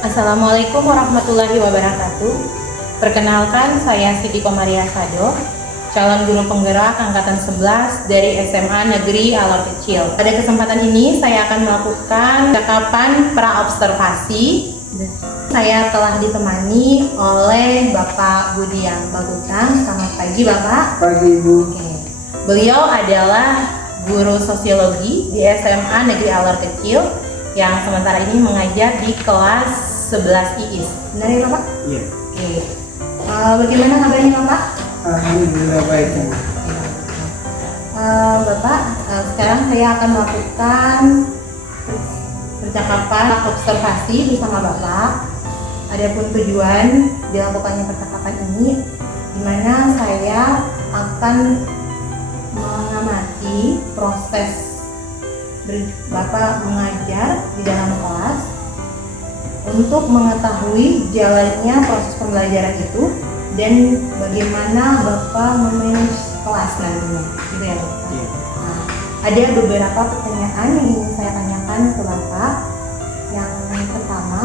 Assalamualaikum warahmatullahi wabarakatuh. Perkenalkan, saya Siti Komaria Sado, calon guru penggerak angkatan 11 dari SMA Negeri Alor Kecil. Pada kesempatan ini saya akan melakukan percakapan pra-observasi. Saya telah ditemani oleh Bapak Budiang Bagutang. Selamat pagi Bapak. Pagi Ibu. Oke. Beliau adalah guru sosiologi di SMA Negeri Alor Kecil yang sementara ini mengajar di kelas 11 IIS. Benar ya Bapak? Iya. Oke. Bagaimana kabarnya Bapak? Alhamdulillah baik Bu. Bapak, sekarang saya akan melakukan percakapan observasi bersama Bapak. Adapun tujuan dilakukannya percakapan ini, di mana saya akan mengamati proses Bapak mengajar di dalam kelas untuk mengetahui jalannya proses pembelajaran itu dan bagaimana Bapak memanage kelas nantinya, gitu ya Bapak. Iya. Nah, ada beberapa pertanyaan yang ingin saya tanyakan ke Bapak. Yang pertama,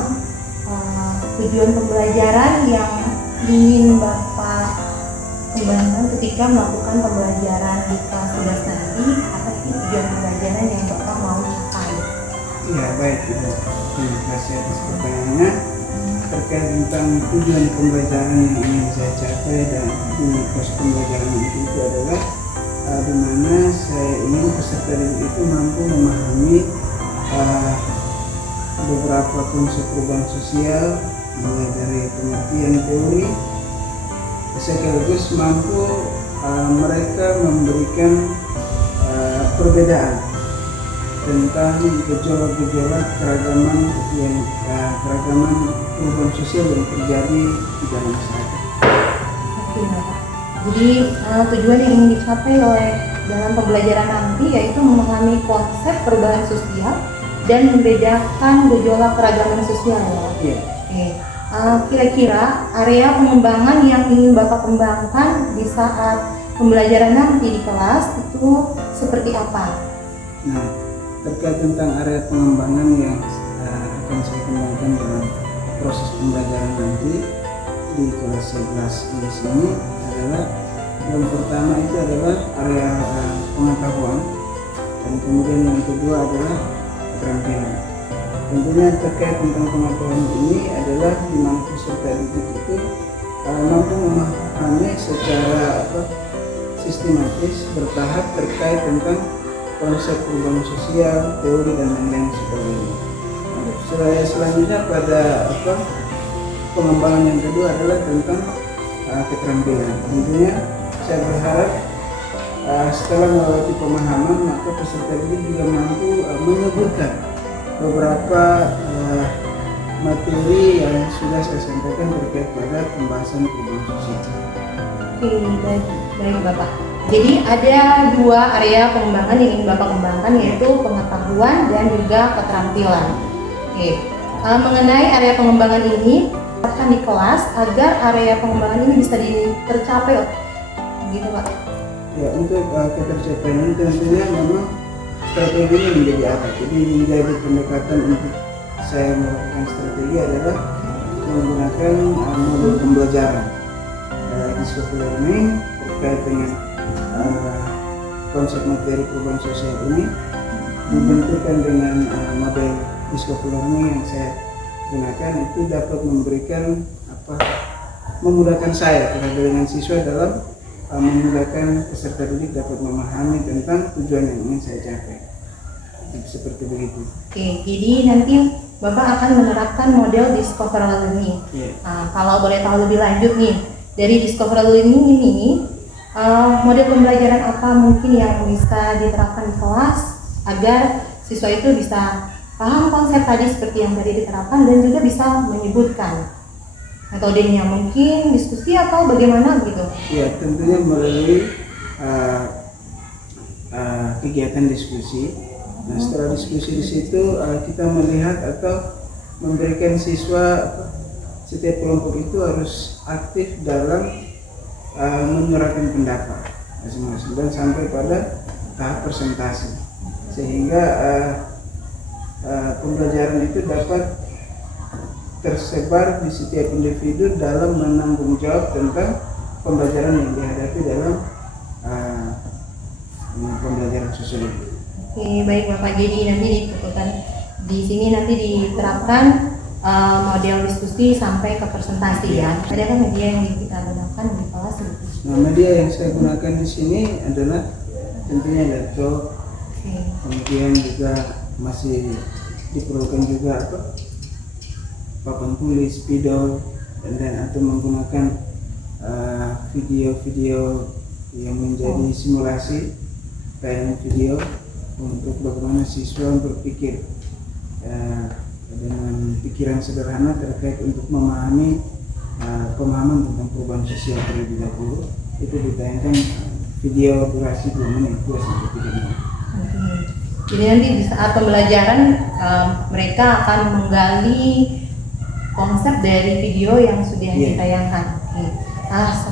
tujuan pembelajaran yang ingin Bapak kembangkan ketika melakukan pembelajaran di kelas 11 nanti, apa sih tujuan pembelajaran yang Bapak mau capai? Iya baik Ibu. Terima kasih atas pertanyaannya. Terkait tentang tujuan pembelajaran yang ingin saya capai dan di proses pembelajaran itu adalah di mana saya ingin peserta didik itu mampu memahami beberapa konsep perubahan sosial, mulai dari pengertian teori, sekaligus mampu mereka memberikan perbedaan tentang gejolak-gejolak keragaman perubahan sosial yang terjadi di dalam masyarakat. Oke Bapak. Jadi tujuan yang ingin dicapai oleh dalam pembelajaran nanti yaitu memahami konsep perubahan sosial dan membedakan gejolak keragaman sosial ya Pak? Iya. Oke. Kira-kira area pengembangan yang ingin Bapak kembangkan di saat pembelajaran nanti di kelas itu seperti apa? Nah, terkait tentang area pengembangan yang akan saya kembangkan dalam proses pembelajaran nanti di kelas 11 di sini adalah yang pertama itu adalah area pengetahuan dan kemudian yang kedua adalah keterampilan. Tentunya terkait tentang pengetahuan ini adalah di mana peserta didik itu mampu memahami secara sistematis bertahap terkait tentang konsep perubahan sosial, teori dan lain-lain sebagainya. Selanjutnya pada pengembangan yang kedua adalah tentang keterampilan. Tentunya saya berharap setelah melewati pemahaman maka peserta didik juga mampu menyebutkan beberapa materi yang sudah saya sampaikan terkait pada pembahasan perubahan sosial. Oke, baik Bapak. Jadi ada dua area pengembangan yang ingin Bapak kembangkan yaitu pengetahuan dan juga keterampilan. Oke. Mengenai area pengembangan ini akan di kelas agar area pengembangan ini bisa tercapai, gitu Pak. Ya, untuk ketercapaian ini tentunya memang strateginya menjadi apa? Jadi menjadi pendekatan untuk saya melakukan strategi adalah menggunakan modul pembelajaran discovery learning terkait dengan konsep materi perubahan sosial ini dibentukkan dengan model discovery learning yang saya gunakan itu dapat memberikan memudahkan saya terhadap dengan siswa dalam memudahkan peserta didik dapat memahami tentang tujuan yang ingin saya capai. Seperti begitu. Oke, jadi nanti Bapak akan menerapkan model discovery learning. Yeah. Kalau boleh tahu lebih lanjut nih dari discovery learning ini, model pembelajaran apa mungkin yang bisa diterapkan di kelas agar siswa itu bisa paham konsep tadi seperti yang tadi diterapkan dan juga bisa menyebutkan metodenya, mungkin diskusi atau bagaimana gitu? Ya, tentunya melalui kegiatan diskusi. Nah, setelah diskusi di situ kita melihat atau memberikan siswa setiap kelompok itu harus aktif dalam menyuarakan pendapat masing-masing dan sampai pada tahap presentasi sehingga pembelajaran itu dapat tersebar di setiap individu dalam menanggung jawab tentang pembelajaran yang dihadapi dalam pembelajaran sosiologi. Oke, baik Bapak. Jadi nanti di sini nanti diterapkan model diskusi sampai ke presentasi ya. Ada kan media yang kita gunakan di kelas? Nah, media yang saya gunakan di sini adalah tentunya laptop, kemudian juga masih diperlukan juga papan tulis, spidol, dan atau menggunakan video-video yang menjadi simulasi tayangan video untuk bagaimana siswa berpikir dengan pikiran sederhana terkait untuk memahami pemahaman tentang perubahan sosial terlebih dahulu. Itu ditayangkan video durasi 2 menit, 2 sampai 3 menit. Jadi nanti di saat pembelajaran mereka akan menggali konsep dari video yang sudah ditayangkan.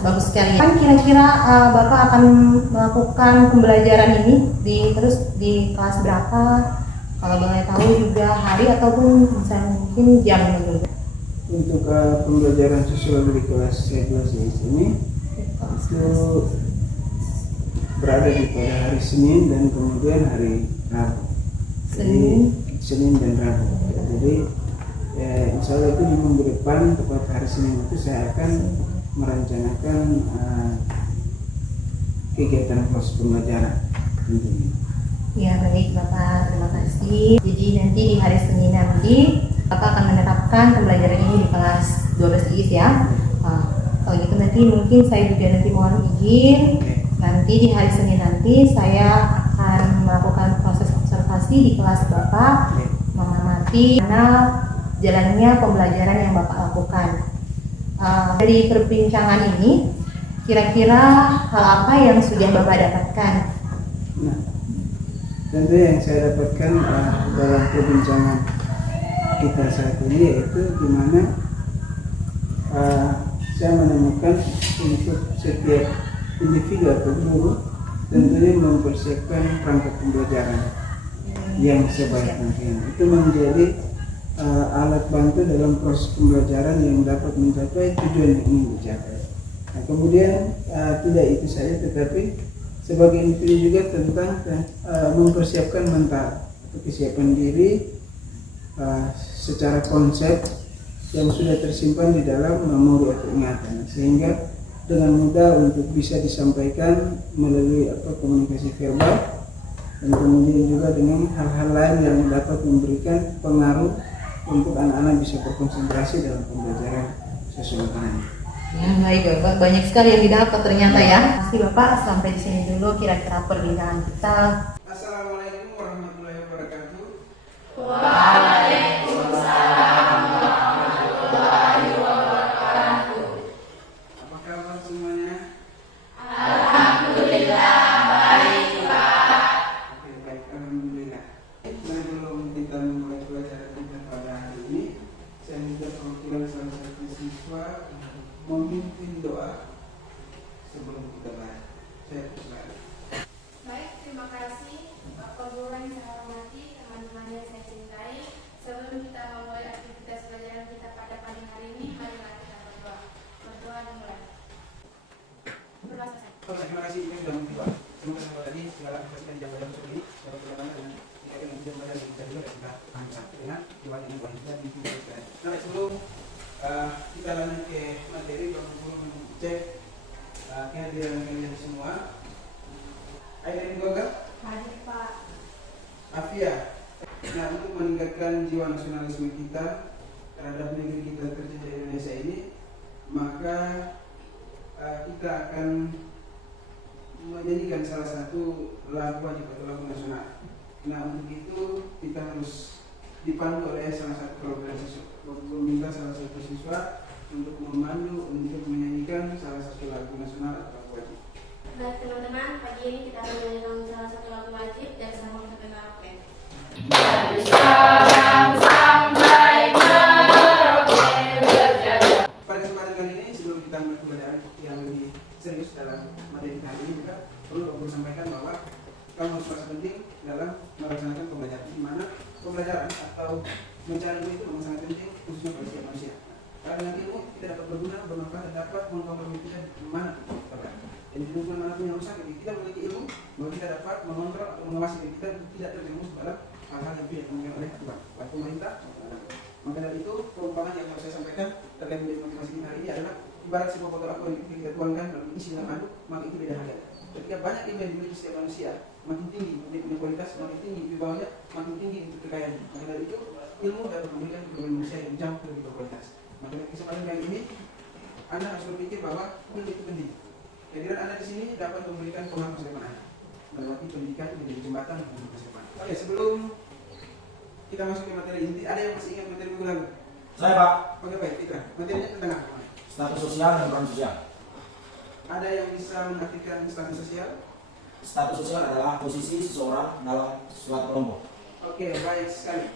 Bagus sekali. Kan kira-kira Bapak akan melakukan pembelajaran ini terus di kelas berapa? Kalau boleh tahu juga hari ataupun misalnya mungkin jam dulu. Untuk pembelajaran sosiologi di kelas 11 ini itu berada di pada hari Senin dan kemudian hari Rabu. Senin dan Rabu. Jadi insya Allah itu di minggu depan tepat hari Senin itu saya akan merencanakan kegiatan proses pembelajaran. Ya baik Bapak, terima kasih. Jadi nanti di hari Senin nanti Bapak akan menerapkan pembelajaran ini di kelas 12 IIS ya. Kalau gitu nanti mungkin saya juga nanti mohon izin. Nanti di hari Senin nanti saya akan melakukan proses observasi di kelas Bapak, mengamati mana jalannya pembelajaran yang Bapak lakukan. Dari perbincangan ini, kira-kira hal apa yang sudah Bapak dapatkan? Nah, tentu yang saya dapatkan dalam perbincangan kita saat ini yaitu di mana saya menemukan untuk setiap individu atau guru tentunya mempersiapkan perangkat pembelajaran yang sebaik mungkin. Itu menjadi alat bantu dalam proses pembelajaran yang dapat mencapai tujuan yang ingin dicapai. Nah, kemudian tidak itu saja, tetapi sebagai individu juga tentang mempersiapkan mental atau kesiapan diri secara konsep yang sudah tersimpan di dalam memori atau ingatan, sehingga dengan mudah untuk bisa disampaikan melalui komunikasi verbal, dan kemudian juga dengan hal-hal lain yang dapat memberikan pengaruh untuk anak-anak bisa berkonsentrasi dalam pembelajaran sosiologi ini. Ya baik Bapak, banyak sekali yang didapat ternyata ya. Terima kasih Bapak, sampai di sini dulu kira-kira perbincangan kita. Assalamualaikum warahmatullahi wabarakatuh. Waalaikumsalam warahmatullahi wabarakatuh. Apa kabar semuanya? Alhamdulillah baik Pak. Oke, baik, alhamdulillah. Sebelum kita memulai pelajaran kita pada hari ini, saya minta perwakilan salah satu siswa memimpin doa sebelum kita belajar. Saya persilakan. Baik, terima kasih Bapak Guru yang saya hormati, teman-teman yang saya cintai. Sebelum kita memulai aktivitas pelajaran kita pada pagi hari ini, marilah kita berdoa. Berdoa dimulai. Berdoa selesai. Terima kasih, ini sudah mencoba. Semoga semua tadi segala kesulitan jam belajar ini dapat berjalan dan jika dengan jam belajar yang kita juga kita angkat dengan doa yang baik dan ditunjukkan. Nah, sebelum kita lanjut ke materi, Bapak Guru mengecek kehadiran kalian semua. Aileen Goga, Hadir Pak. Afia. Nah, untuk meningkatkan jiwa nasionalisme kita terhadap negeri kita tercinta Indonesia ini, maka kita akan menjadikan salah satu lagu wajib atau lagu nasional. Nah, untuk itu kita harus dipandu oleh salah satu kelompok siswa. Meminta salah satu siswa untuk memandu untuk menyanyikan salah satu lagu nasional atau lagu wajib. Baik teman-teman, pagi ini kita akan menyanyikan salah satu lagu wajib dan sambung sampai karaoke. Dari Sabang sampai Merauke berjalan. Pada kesempatan kali ini, sebelum kita mulai pembelajaran yang lebih serius dalam materi kali ini, juga perlu aku sampaikan bahwa kamu harus merasa penting dalam melaksanakan pembelajaran, di mana pembelajaran atau mencari ilmu itu memang sangat penting, khususnya pada setiap manusia. Karena dengan ilmu kita dapat berguna, bermanfaat, dan dapat mengembangkan kita mana pun. Dan di lingkungan manapun yang rusak, kita memiliki ilmu, bahwa kita dapat mengontrol atau mengawasi diri kita tidak terjerumus dalam hal-hal yang tidak diinginkan oleh Tuhan, oleh pemerintah. Maka dari itu, perumpamaan yang harus saya sampaikan terkait menjadi motivasi kita hari ini adalah ibarat sebuah botol aqua yang kita tuangkan lalu isi dalam aduk, maka itu beda harga. Ketika banyak ilmu yang dimiliki setiap manusia, makin tinggi dia punya kualitas, makin tinggi di bawahnya, makin tinggi untuk kekayaan. Maka dari itu, ilmu dapat memberikan kepada manusia yang jauh lebih berkualitas. Maka dari kesempatan kali ini, Anda harus berpikir bahwa ilmu itu penting. Kehadiran Anda di sini dapat memberikan pengaruh masa depan Anda. Melewati pendidikan menjadi jembatan untuk masa depan. Oke, sebelum kita masuk ke materi inti, ada yang masih ingat materi minggu lalu? Saya Pak, Oke baik, Fitra. Materinya tentang apa? status sosial dan peran sosial. Ada yang bisa mengartikan status sosial? Status sosial adalah posisi seseorang dalam suatu kelompok. Oke, baik sekali.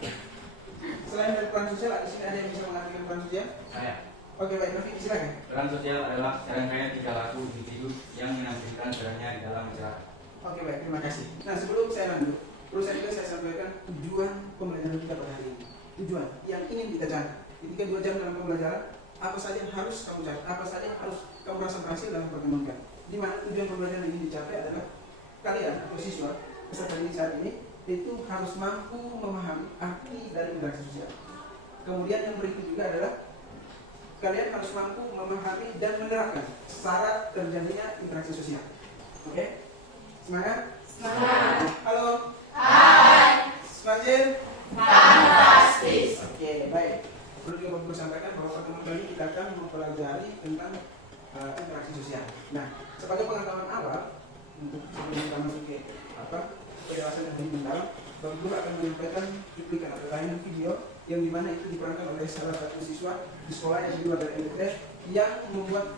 Selain dari peran sosial, di sini ada yang bisa mengartikan peran sosial? Saya. Oke baik, Rafi, silakan. Peran sosial adalah serangkaian tingkah laku individu yang menampilkan perannya di dalam masyarakat. Oke baik, terima kasih. Nah sebelum saya lanjut, perlu saya sampaikan tujuan pembelajaran kita pada hari ini. Tujuan yang ingin kita cari. Ketika 2 jam dalam pembelajaran, apa saja yang harus kamu cari, apa saja yang harus kamu rasa berhasil dalam perkembangan. Di mana tujuan pembelajaran yang ingin dicapai adalah kalian atau siswa peserta didik saat ini itu harus mampu memahami arti dari interaksi sosial. Kemudian yang berikut juga adalah kalian harus mampu memahami dan menerapkan syarat terjadinya interaksi sosial. Oke? Semangat? Semangat. Halo? Hai. Semangat? Fantastis. Oke, baik. Perlu juga perlu sampaikan bahwa pertemuan kali ini kita akan mempelajari tentang interaksi sosial. Nah, sebagai pengetahuan awal untuk sebelum kita masuk ke penjelasan yang lebih mendalam, Bang Guru akan menyampaikan cuplikan atau tayangan video yang dimana itu diperankan oleh salah satu siswa di sekolah yang di luar dari LDT yang membuat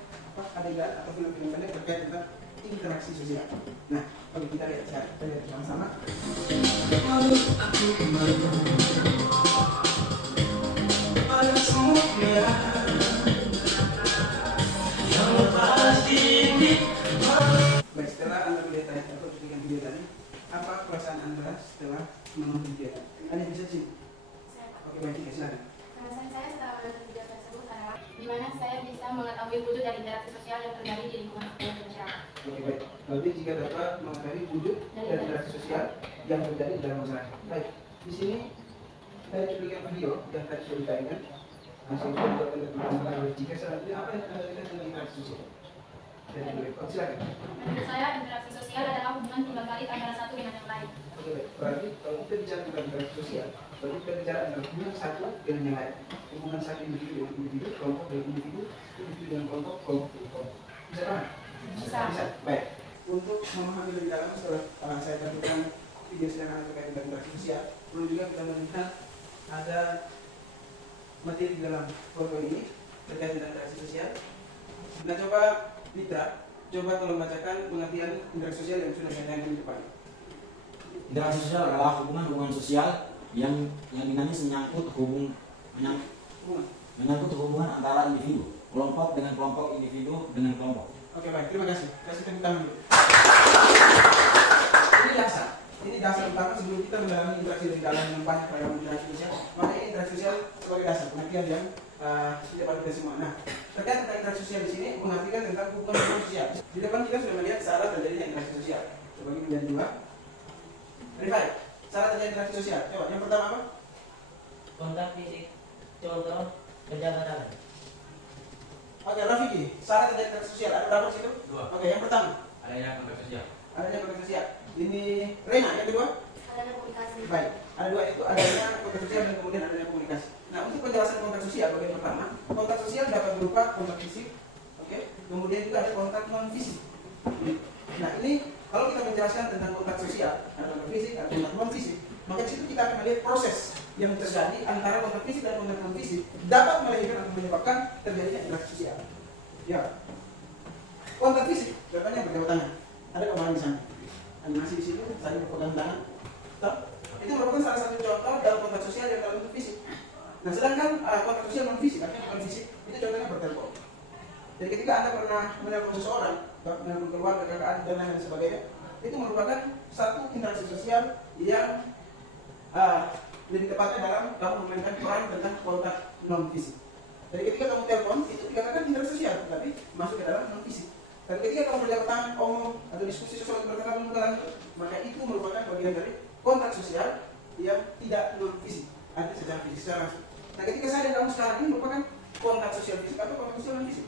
adegan atau film-film pendek terkait tentang interaksi sosial. Nah, kalau kita lihat sekarang, kita lihat sama-sama. Baik, setelah Anda melihat tadi atau cuplikan video tadi, apa perasaan Anda setelah menonton video tadi? Anda bisa sih? Oke, baik, kita silakan. Perasaan saya setelah menonton video tersebut adalah di mana saya bisa mengetahui wujud dari interaksi sosial yang terjadi di lingkungan sekolah dan masyarakat. Oke, baik. Berarti jika dapat mengetahui wujud dan interaksi sosial yang terjadi di dalam masyarakat. Baik, di sini dari cuplikan video yang tadi sudah ditayangkan, masih buat tentang jika selanjutnya apa yang Anda lihat tentang interaksi sosial? Dari dulu, silakan. Menurut saya interaksi sosial adalah hubungan timbal balik antara satu dengan yang lain. Oke, baik. Berarti kalau kita bicara tentang interaksi sosial, berarti kita bicara tentang hubungan satu dengan yang lain. Hubungan satu individu dengan individu, kelompok dengan individu, individu dengan kelompok, kelompok dengan kelompok. Bisa paham? Bisa. Baik. Untuk memahami lebih dalam setelah saya lakukan video sederhana terkait tentang interaksi sosial, perlu juga kita melihat ada materi di dalam foto ini terkait tentang interaksi sosial. Nah, coba Fitra, coba tolong bacakan pengertian interaksi sosial yang sudah saya tayangkan di depan. Interaksi sosial adalah hubungan sosial yang dinamis menyangkut hubungan antara individu, kelompok dengan kelompok, individu dengan kelompok. Oke, baik, terima kasih. Kasih tepuk tangan dulu. Ini dasar. Ini dasar utama sebelum kita mendalami interaksi dari dalam yang banyak ragam interaksi sosial. Maka ini interaksi sosial sebagai dasar pengertian yang tidak pada kita semua. Nah, terkait tentang interaksi sosial di sini mengartikan tentang hubungan sosial. Di depan kita sudah melihat syarat terjadinya interaksi sosial. Coba kita lihat dua. Rifai, syarat terjadinya interaksi sosial. Coba yang pertama apa? Kontak fisik, contoh berjabat tangan. Oke, Rafiki, syarat terjadinya interaksi sosial. Ada berapa situ? 2. Oke, yang pertama. Adanya kontak sosial. Adanya kontak sosial. Ini Rena, yang kedua? Adanya komunikasi. Baik, ada dua itu, adanya kontak sosial dan kemudian adanya komunikasi. Nah, untuk penjelasan kontak sosial bagian pertama, kontak sosial dapat berupa kontak fisik, oke, kemudian juga ada kontak non fisik. Nah, ini kalau kita menjelaskan tentang kontak sosial, ada kontak fisik, ada kontak non fisik, maka di situ kita akan melihat proses yang terjadi antara kontak fisik dan kontak non fisik dapat melahirkan atau menyebabkan terjadinya interaksi sosial. Ya, kontak fisik, contohnya berjabat tangan. Ada kemarin di sana, animasi di situ, saling berpegang tangan. Itu merupakan salah satu contoh dalam kontak sosial yang dalam bentuk fisik. Nah, sedangkan kontak sosial non fisik, artinya bukan fisik, itu contohnya bertelepon. Jadi ketika Anda pernah menelpon seseorang, menelpon keluarga, kakak adik dan lain sebagainya, itu merupakan satu interaksi sosial yang lebih tepatnya dalam kamu memainkan peran tentang kontak non fisik. Jadi ketika kamu telepon itu dikatakan interaksi sosial, tapi masuk ke dalam non fisik. Tapi ketika kamu berjabat tangan, omong atau diskusi sesuatu berkaitan dengan maka itu merupakan bagian dari kontak sosial yang tidak non fisik, ada secara fisik secara langsung. Nah ketika saya dan kamu sekarang ini merupakan kontak sosial fisik atau kontak sosial non fisik?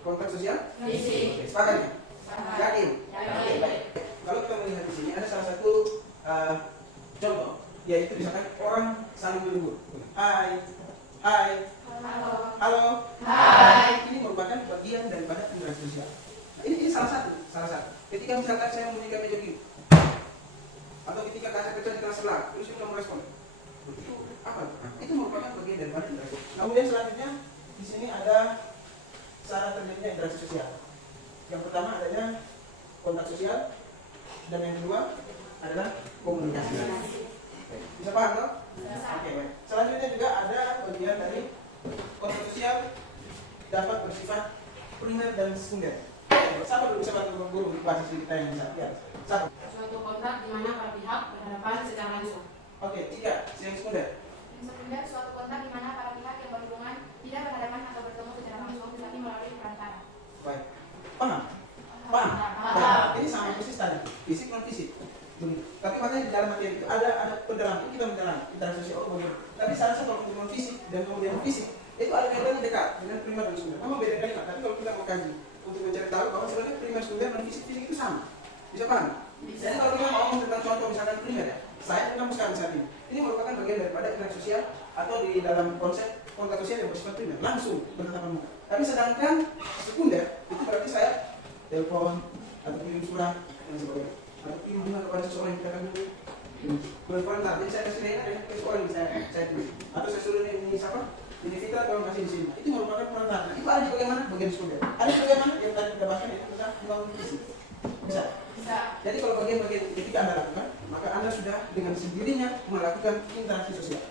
Kontak sosial? Oke, sepakat ya? Yakin? Oke, baik. Kalau kita melihat di sini ada salah satu contoh, yaitu misalkan orang saling menyebut, hai, halo, ini merupakan bagian daripada interaksi sosial. Nah, ini salah satu. Ketika misalkan saya memberikan meja begini, atau ketika kaca kecil di kelas sebelah, terus kita merespon, itu apa? Nah, itu merupakan bagian daripada interaksi. Kemudian selanjutnya di sini ada syarat terjadinya interaksi sosial. Yang pertama adanya kontak sosial, dan yang kedua adalah komunikasi. Bisa paham toh? Oke, baik. Selanjutnya juga ada bagian dari kontak sosial dapat bersifat primer dan sekunder. Siapa dulu bisa bantu guru di kelas kita yang bisa? Ya, satu. Suatu kontak di mana para pihak berhadapan secara langsung. Oke, tiga. Yang sekunder. Yang sekunder, suatu kontak di mana para pihak yang berhubungan tidak berhadapan atau bertemu secara langsung, tetapi melalui perantara. Baik. Paham? Paham? Ini sama persis tadi. Fisik non fisik. Begitu. Tapi makanya di dalam materi itu ada pendalaman. Kita mendalam interaksi sosial bagaimana. Tapi saya rasa kalau hubungan fisik dan kemudian fisik itu ada kaitannya dekat dengan primer dan sekunder. Memang beda kalimat. Tapi kalau kita mau kaji untuk mencari tahu bahwa sebenarnya primer, sekunder dan fisik itu sama. Bisa paham? Jadi kalau kita ngomong tentang contoh misalkan primer ya, saya dan kamu sekarang saat ini merupakan bagian daripada interaksi sosial atau di dalam konsep kontak sosial yang bersifat primer, langsung bertatap muka. Tapi sedangkan sekunder itu berarti saya telepon atau kirim surat dan sebagainya, atau kirim bunga kepada seseorang yang kita kagumi. Berperan jadi saya kasih Rena dan seseorang yang saya tulis, atau saya suruh ini siapa? Ini Fitra kalau kasih di sini. Itu merupakan perantara. Itu ada bagaimana bagian sekunder. Ada bagaimana yang tadi kita bahaskan itu tentang membangun visi. Bisa. Jadi kalau bagian-bagian ketika Anda lakukan, maka Anda sudah dengan sendirinya melakukan interaksi sosial.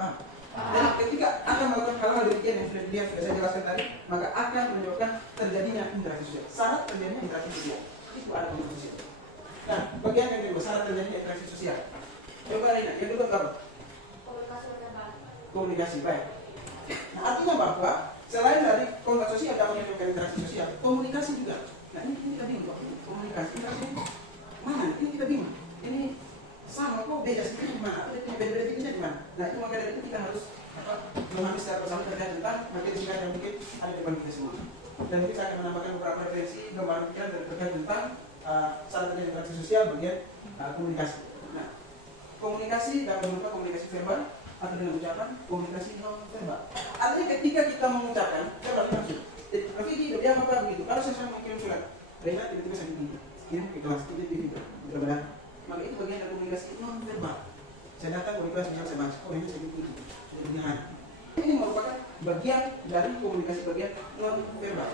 Paham? Jadi ketika Anda melakukan hal-hal demikian yang sudah saya jelaskan tadi, maka akan menyebabkan terjadinya interaksi sosial. Syarat terjadinya interaksi sosial itu ada interaksi sosial. Nah, bagian yang kedua syarat terjadinya interaksi sosial. Coba Rina, yang kedua apa? Komunikasi. Baik. Nah, artinya bahwa selain dari kontak sosial dapat menyebabkan interaksi sosial, komunikasi juga. Nah, ini kita bingung. Komunikasi interaksi mana? Ini kita bingung. Ini sama kok beda sedikit gimana? Atau beda-beda tipsnya gimana? Nah, itu maka dari itu kita harus memahami secara bersama terkait tentang materi singkat yang mungkin ada di depan kita semua. Dan mungkin saya akan menambahkan beberapa referensi gambaran pikiran terkait tentang syarat terjadi interaksi sosial bagian komunikasi. Nah, komunikasi dapat berupa komunikasi verbal atau dengan ucapan, komunikasi non verbal. Artinya ketika kita mengucapkan, kita berarti maksud. Jadi, Rafiki, dia apa begitu? Kalau saya mengirim surat, Rena tiba-tiba saya kirim ke kelas, tiba-tiba benar-benar. Maka itu bagian dari komunikasi non verbal. Saya datang ke kelas misalnya saya baca, oh ini saya gitu, sudah benar. Ini merupakan bagian dari komunikasi bagian non verbal.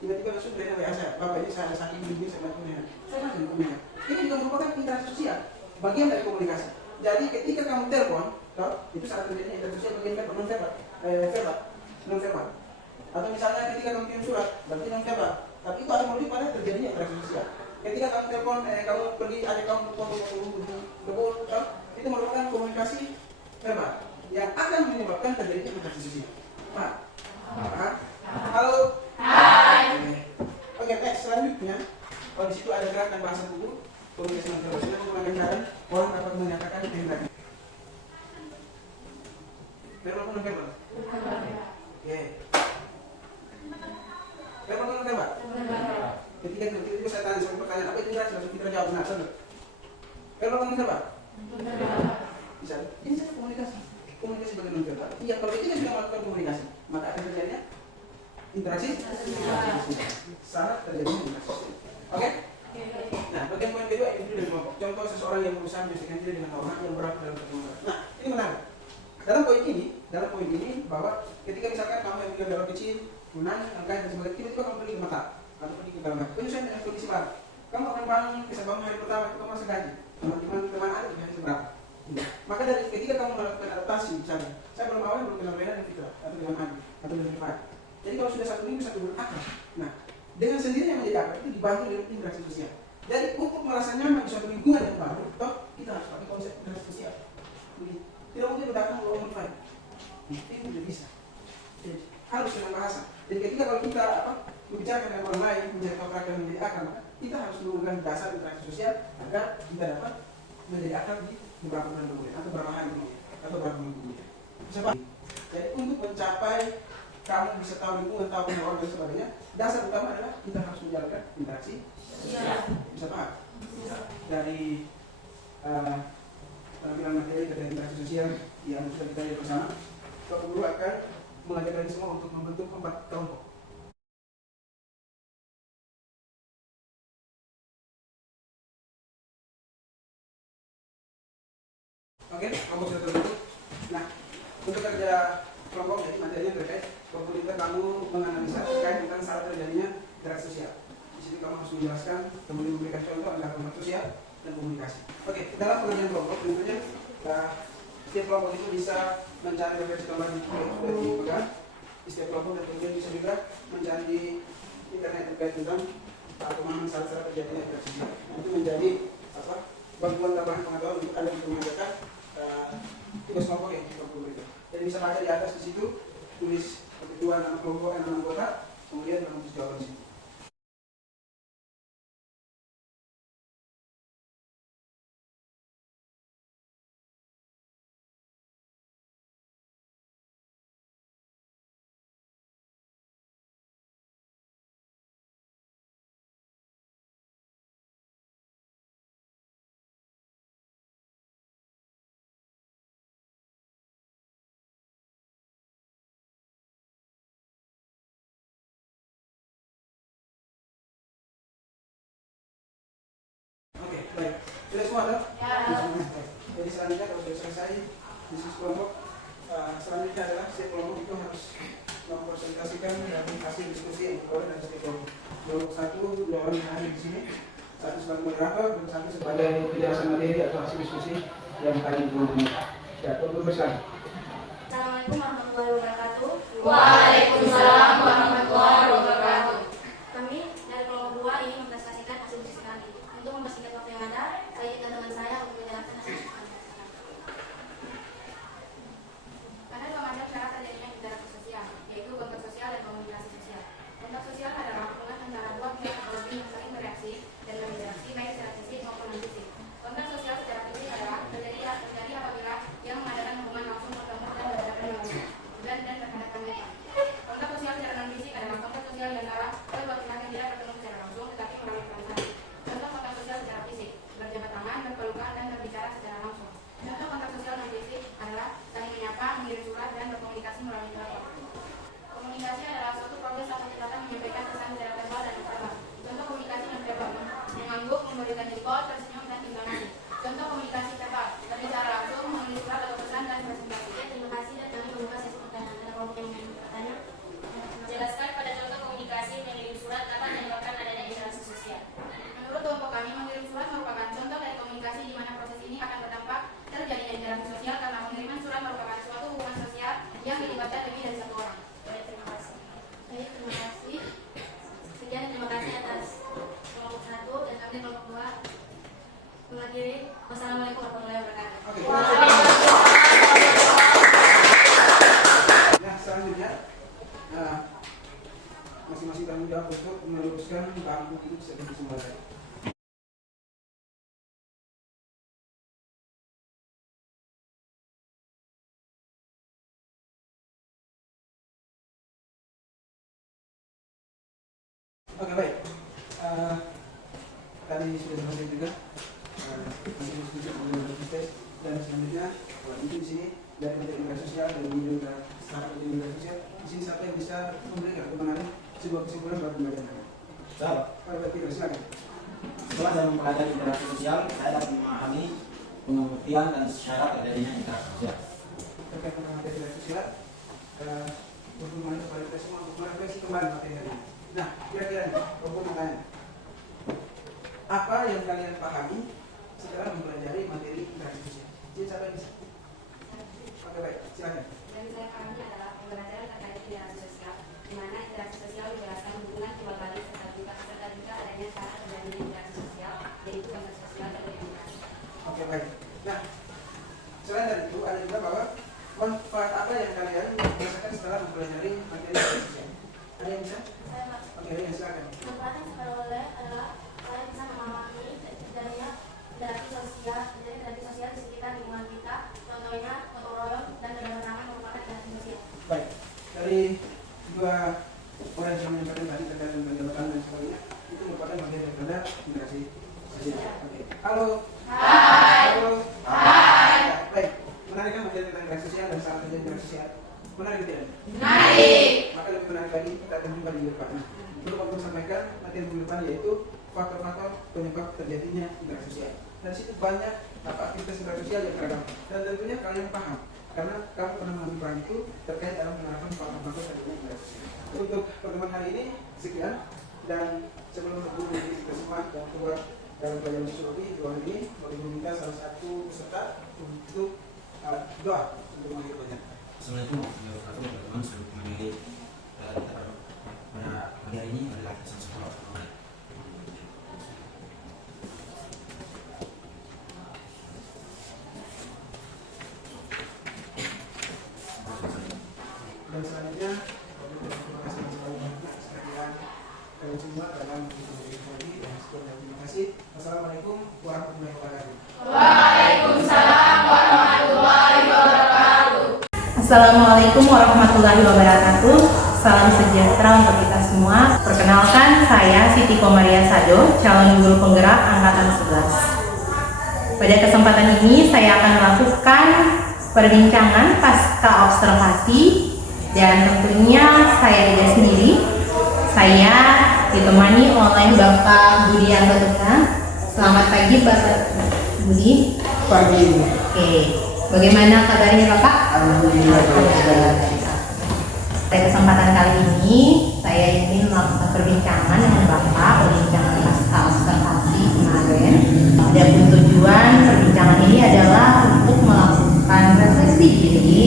Tiba-tiba langsung Rena WA saya, Bapak ini saya saking begini saya baca Rena. Saya baca komunikasi. Ini juga merupakan interaksi sosial, bagian dari komunikasi. Jadi ketika kamu telepon, itu saat terjadi interaksi sosial bagian non verbal, non verbal. Atau misalnya ketika kamu kirim surat, berarti non verbal. Tapi itu ada motif pada terjadinya interaksi sosial. Ketika kamu telepon, kamu pergi ada kamu kebun, itu merupakan komunikasi verbal yang akan menyebabkan terjadinya interaksi sosial. Pak, halo. Hai. Oke, next selanjutnya, kalau di situ ada gerakan bahasa tubuh, komunikasi non verbal. Sudah menggunakan cara orang dapat menyatakan tindakan. Verbal non verbal. Oke. Verbal non verbal. Ketika itu saya tanya soal pertanyaan apa itu interaksi, langsung kita jawab benar, benar. Verbal non verbal. Bisa. Ini saja komunikasi. Komunikasi bagian non verbal. Iya, kalau kita sudah melakukan komunikasi, maka akan terjadinya interaksi. Syarat terjadinya interaksi. Oke? Nah, bagian poin kedua individu dan kelompok. Contoh seseorang yang berusaha menyesuaikan diri dengan orang yang berada dalam pertemuan. Nah, ini menarik. Dalam poin ini bahwa ketika misalkan kamu yang tinggal dalam kecil, menangis, angkat dan sebagainya, tiba-tiba kamu pergi ke mata atau pergi ke kamar. Penyesuaian dengan kondisi baru. Kamu akan bangun, bisa bangun hari pertama itu kamu merasa gaji. Teman-teman ada di hari seberapa. Maka dari ketika kamu melakukan adaptasi, misalnya, saya belum kenal Rena dan Fitra atau dengan Adi atau dengan Rifat. Jadi kalau sudah 1 minggu 1 bulan akrab. Nah, dengan sendirinya menjadi akrab itu dibantu dengan interaksi sosial. Jadi untuk merasa nyaman di suatu lingkungan yang baru, kita kita harus pakai konsep interaksi sosial. Jadi, tidak mungkin datang low fight. Itu tidak bisa. Jadi, harus dengan bahasa. Jadi ketika kalau kita berbicara dengan orang lain, menjadi karakter menjadi akar, maka kita harus menggunakan dasar interaksi sosial agar kita dapat menjadi akar di beberapa bulan kemudian atau beberapa hari kemudian atau beberapa minggu kemudian. Bisa Pak? Jadi untuk mencapai kamu bisa tahu lingkungan, tahu kenal orang dan sebagainya, dasar utama adalah kita harus menjalankan interaksi sosial. Bisa Pak? Dari tampilan materi terkait interaksi sosial yang sudah kita lihat bersama, Bapak Guru akan mengajak kalian semua untuk membentuk 4 kelompok. Oke, kelompok sudah terbentuk. Nah, untuk kerja kelompok jadi materinya terkait kelompok kita kamu menganalisa terkait tentang syarat terjadinya interaksi sosial. Di sini kamu harus menjelaskan, kemudian memberikan contoh antara kelompok sosial dan komunikasi. Oke, dalam pengerjaan kelompok tentunya setiap kelompok itu bisa mencari referensi tambahan yang sudah dipegang di setiap kelompok dan kemudian bisa juga mencari di internet terkait tentang pemahaman syarat-syarat terjadinya interaksi sosial. Itu menjadi bantuan tambahan pengetahuan untuk Anda untuk mengerjakan tugas kelompok yang kita berikan. Dan bisa baca di atas di situ tulis ketentuan nama kelompok dan nama anggota, kemudian menulis jawaban di situ. Oke, baik. Sudah semua ada? Ya. Jadi selanjutnya kalau sudah selesai diskusi kelompok, selanjutnya adalah setiap kelompok itu harus mempresentasikan dan hasil diskusi yang diperoleh dari setiap kelompok. Kelompok 1, 2 orang yang hadir di sini, 1 sebagai moderator dan 1 sebagai penjelasan materi atau hasil diskusi yang tadi dilakukan. Ya, kelompok bersama. Assalamualaikum warahmatullahi wabarakatuh. Waalaikumsalam warahmatullahi wabarakatuh. Kami dari kelompok 2 ingin mempresentasikan hasil diskusi kami. Untuk mempersingkat waktu yang ada, saya dan teman saya untuk menjelaskan hasil diskusi kami. Ada 2 macam cara terjadinya interaksi sosial, yaitu kontak sosial dan komunikasi sosial. Kontak sosial adalah hubungan antara 2 pihak atau lebih yang saling bereaksi dan berinteraksi baik secara fisik maupun non-fisik. Kontak sosial secara fisik adalah terjadi apabila yang mengadakan hubungan langsung bertemu dan berhadapan dengan dan berhadapan mereka. Kontak sosial secara non-fisik adalah kontak sosial di antara kedua pihak yang tidak bertemu secara langsung tetapi melalui perantara. Contoh kontak sosial secara fisik, berjabat tangan, berpelukan, dan berbicara secara langsung. Contoh kontak sosial non-fisik adalah saling menyapa, mengirim surat, dan berkomunikasi melalui telepon. Komunikasi adalah suatu proses atau tindakan menyampaikan pesan secara verbal dan non-verbal. Contoh komunikasi non-verbal, mengangguk, memberikan jempol, tersenyum, dan intonasi. Contoh komunikasi verbal, berbicara langsung, menulis surat atau pesan, dan presentasi. Terima kasih dan kami membuka sesi pertanyaan. Ada kelompok yang ingin bertanya? Jelaskan pada contoh komunikasi mengirim surat dapat menyebabkan adanya interaksi sosial. Menurut kelompok kami, mengirim surat merupakan contoh dari komunikasi di mana proses ini akan berdampak terjadinya interaksi sosial karena pengiriman surat merupakan suatu hubungan sosial yang dilibatkan lebih dari 1 orang. Baik, terima kasih. Baik, terima kasih. Sekian dan terima kasih atas kelompok 1 dan kami kelompok 2 mengakhiri. Wassalamualaikum warahmatullahi wabarakatuh. Oke. Nah, selanjutnya masing-masing tanggung jawab untuk meluruskan bangku itu seperti semula. Oke, baik. Tadi sudah selesai juga masih diskusi tes dan selanjutnya itu di sini dari interaksi sosial dan juga syarat interaksi sosial. Di sini siapa yang bisa memberikan atau menarik sebuah kesimpulan buat pembelajaran Anda? Saya, Pak Tidak, silakan. setelah saya mempelajari interaksi sosial, saya dapat memahami pengertian dan syarat terjadinya interaksi sosial. Terkait dengan materi interaksi sosial, berhubungan kepada kita semua untuk merefleksi kembali materi ini. Nah, kira-kira nih, aku mau tanya, apa yang kalian pahami setelah mempelajari materi interaksi sosial? Jadi siapa yang bisa? Oke, baik, silakan. Yang saya pahami adalah pembelajaran terkait interaksi sosial, di mana interaksi sosial dijelaskan hubungan timbal balik serta juga adanya syarat terjadinya interaksi sosial, yaitu kontak sosial dan komunikasi. Oke, baik. Nah, selain dari itu ada juga bahwa manfaat apa yang kalian rasakan setelah mempelajari materi sosial? Ada yang bisa? Oke, ada yang silakan. Manfaat yang saya peroleh adalah saya bisa memahami adanya interaksi sosial di sekitar lingkungan kita. Contohnya gotong royong dan bersama merupakan interaksi sosial. Baik, dari dua orang yang menyampaikan tadi terkait dengan jabatan dan sebagainya, itu merupakan bagian daripada interaksi sosial. Oke. Halo. Hai. Halo. Hai. Baik, menarik kan materi tentang interaksi sosial dan salah satu interaksi sosial? Menarik tidak? Menarik. Maka lebih menarik lagi kita akan jumpa di depan. Perlu aku sampaikan materi minggu depan yaitu faktor-faktor penyebab terjadinya interaksi sosial. Dan situ banyak aktivitas interaksi sosial yang beragam. Dan tentunya kalian paham karena kamu pernah mengambil peran itu terkait dalam penerapan faktor-faktor terjadinya interaksi sosial. Untuk pertemuan hari ini sekian, dan sebelum berburu kita semua dan keluar dalam pelajaran sosiologi dua hari ini, boleh meminta salah satu peserta untuk doa untuk mengakhiri pelajaran. Assalamualaikum warahmatullahi wabarakatuh teman-teman. Sebelum mengakhiri kita pada pagi hari ini adalah pesan sekolah. Dan selanjutnya terima kasih sekalian kalian semua dalam video ini dan sekian dan terima kasih. Wassalamualaikum warahmatullahi wabarakatuh. Waalaikumsalam warahmatullahi wabarakatuh. Assalamualaikum warahmatullahi wabarakatuh. Salam sejahtera untuk kita semua. Perkenalkan, saya Siti Komaria Sado, calon guru penggerak angkatan 11. Pada kesempatan ini saya akan melakukan perbincangan pasca observasi, dan tentunya saya tidak sendiri. Saya ditemani oleh Bapak Budi Anggotuka. Selamat pagi Bapak Budi. Pagi. Oke, bagaimana kabarnya Bapak? Alhamdulillah. Pada kesempatan kali ini saya ingin melakukan perbincangan dengan Bapak, perbincangan pasca observasi kemarin. Adapun tujuan perbincangan ini adalah untuk melakukan refleksi diri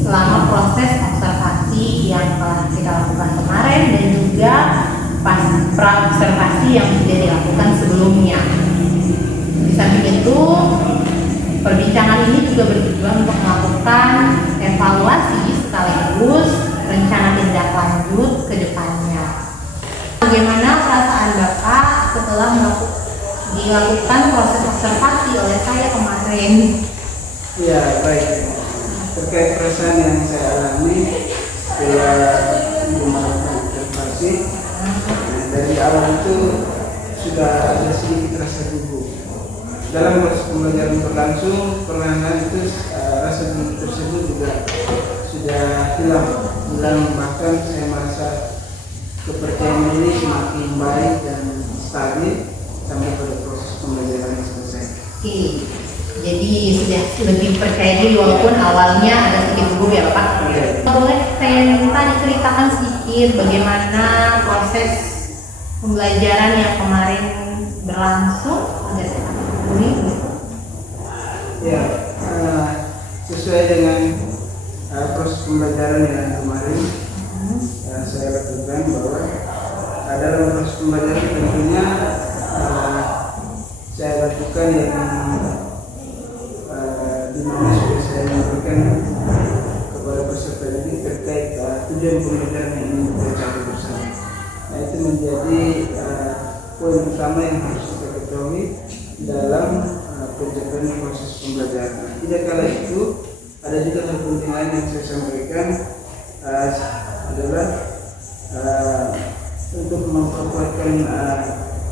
selama proses observasi yang telah kita lakukan kemarin dan juga pra-observasi yang sudah dilakukan sebelumnya. Di samping itu, perbincangan ini juga bertujuan untuk melakukan evaluasi sekaligus rencana tindak lanjut ke depannya. Bagaimana perasaan Bapak setelah dilakukan proses observasi oleh saya kemarin? Ya, baik. Terkait perasaan yang saya alami setelah melakukan observasi, dari awal itu sudah ada sedikit rasa gugup. Dalam proses pembelajaran berlangsung, perlahan itu rasa gugup tersebut juga sudah hilang. Bahkan saya merasa kepercayaan diri semakin baik dan stabil sampai pada proses pembelajaran selesai. Oke, jadi sudah lebih percaya diri walaupun awalnya ada sedikit gugup ya Pak. Boleh saya minta diceritakan sedikit bagaimana proses pembelajaran yang kemarin berlangsung? Ada ini? Ya, sesuai dengan proses pembelajaran yang kemarin saya lakukan bahwa dalam proses pembelajaran tentunya saya lakukan yang dimana sudah saya memberikan kepada peserta ini terkait tujuan pembelajaran yang ingin kita capai bersama. Nah, itu menjadi poin utama yang harus kita ketahui dalam pencapaian proses pembelajaran. Nah, tidak kalah itu ada juga hal penting lain yang saya sampaikan adalah untuk memperkuatkan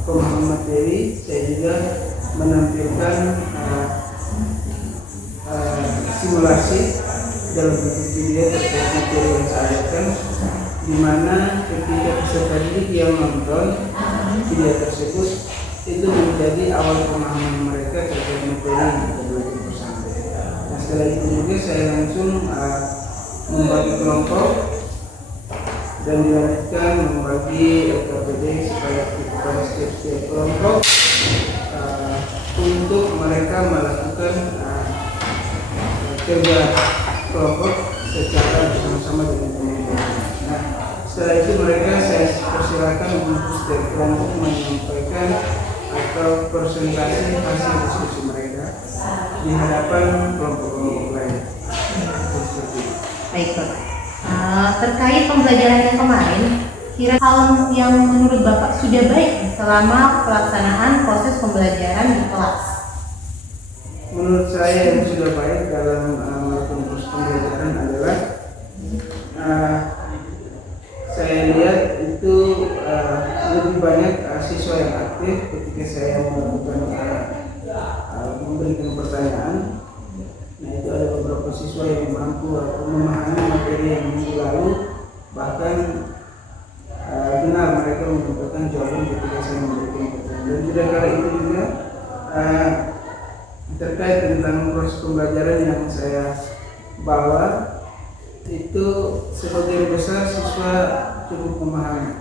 pemahaman materi. Saya juga menampilkan simulasi dalam bentuk video terkait materi yang saya ajarkan, di mana ketika peserta didik yang nonton video tersebut itu menjadi awal pemahaman mereka terkait materi yang kita belajar bersama. Nah, setelah itu juga saya langsung membagi kelompok dan dilanjutkan membagi LKPD supaya kepada setiap kelompok untuk mereka melakukan kerja kelompok secara bersama-sama dengan teman-teman. Nah, setelah itu mereka saya persilakan untuk setiap kelompok menyampaikan atau presentasi hasil diskusi mereka di hadapan kelompok-kelompok lain. Seperti itu. Baik, Bapak. Terkait pembelajaran yang kemarin, kira hal yang menurut Bapak sudah baik selama pelaksanaan proses pembelajaran di kelas? Menurut saya yang sudah baik dalam melakukan proses pembelajaran adalah saya lihat itu lebih banyak siswa yang aktif ketika saya melakukan memberikan pertanyaan. Nah, itu ada beberapa siswa yang mampu memahami materi yang minggu lalu, bahkan benar mereka menyampaikan jawaban ketika saya memberikan pertanyaan. Dan tidak kala itu juga terkait tentang proses pembelajaran yang saya bawa, itu sebagian besar siswa cukup memahami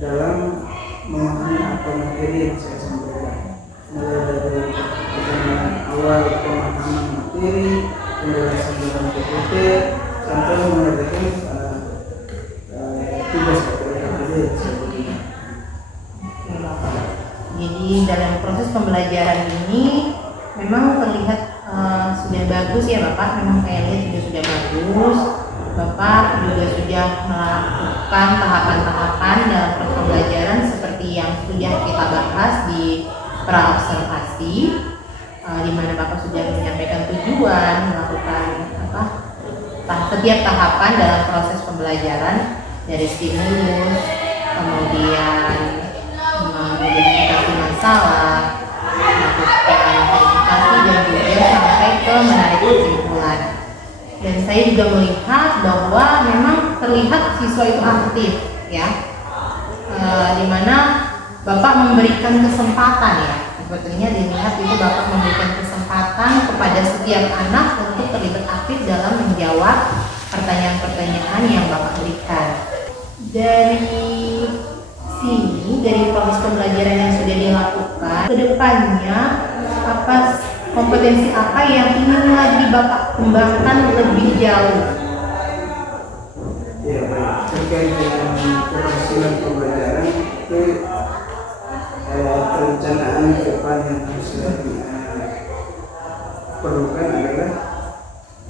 dalam memahami apa materi yang saya sampaikan, mulai dari pertanyaan awal pemahaman materi, penjelasan dalam PPT, sampai mengerjakan tugas KPD yang saya berikan. Jadi dalam proses pembelajaran ini memang terlihat sudah bagus ya Bapak, memang saya lihat sudah bagus. Bapak juga sudah melakukan tahapan-tahapan dalam proses pembelajaran seperti yang sudah kita bahas di praobservasi, di mana Bapak sudah menyampaikan tujuan melakukan setiap tahapan dalam proses pembelajaran, dari stimulus, kemudian mengidentifikasi masalah, melakukan verifikasi, dan juga sampai ke menarik kesimpulan. Dan saya juga melihat bahwa memang terlihat siswa itu aktif ya, dimana Bapak memberikan kesempatan ya, sebetulnya dilihat itu Bapak memberikan kesempatan kepada setiap anak untuk terlibat aktif dalam menjawab pertanyaan-pertanyaan yang Bapak berikan. Dari sini, dari proses pembelajaran yang sudah dilakukan, kedepannya kompetensi apa yang ingin lagi Bapak kembangkan lebih jauh? Ya, baik. Terkait dengan keberhasilan pembelajaran itu perencanaan ke depan yang harus diperlukan adalah,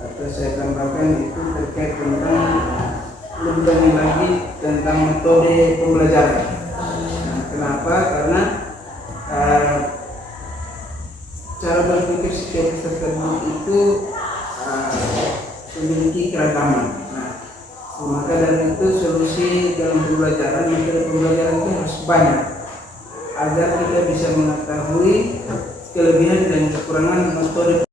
atau saya tambahkan itu terkait tentang lebih banyak lagi tentang metode pembelajaran. Nah, kenapa? Karena cara berpikir setiap peserta didik itu memiliki keragaman. Nah, maka dari itu solusi dalam pembelajaran, metode pembelajaran itu harus banyak agar kita bisa mengetahui kelebihan dan kekurangan metode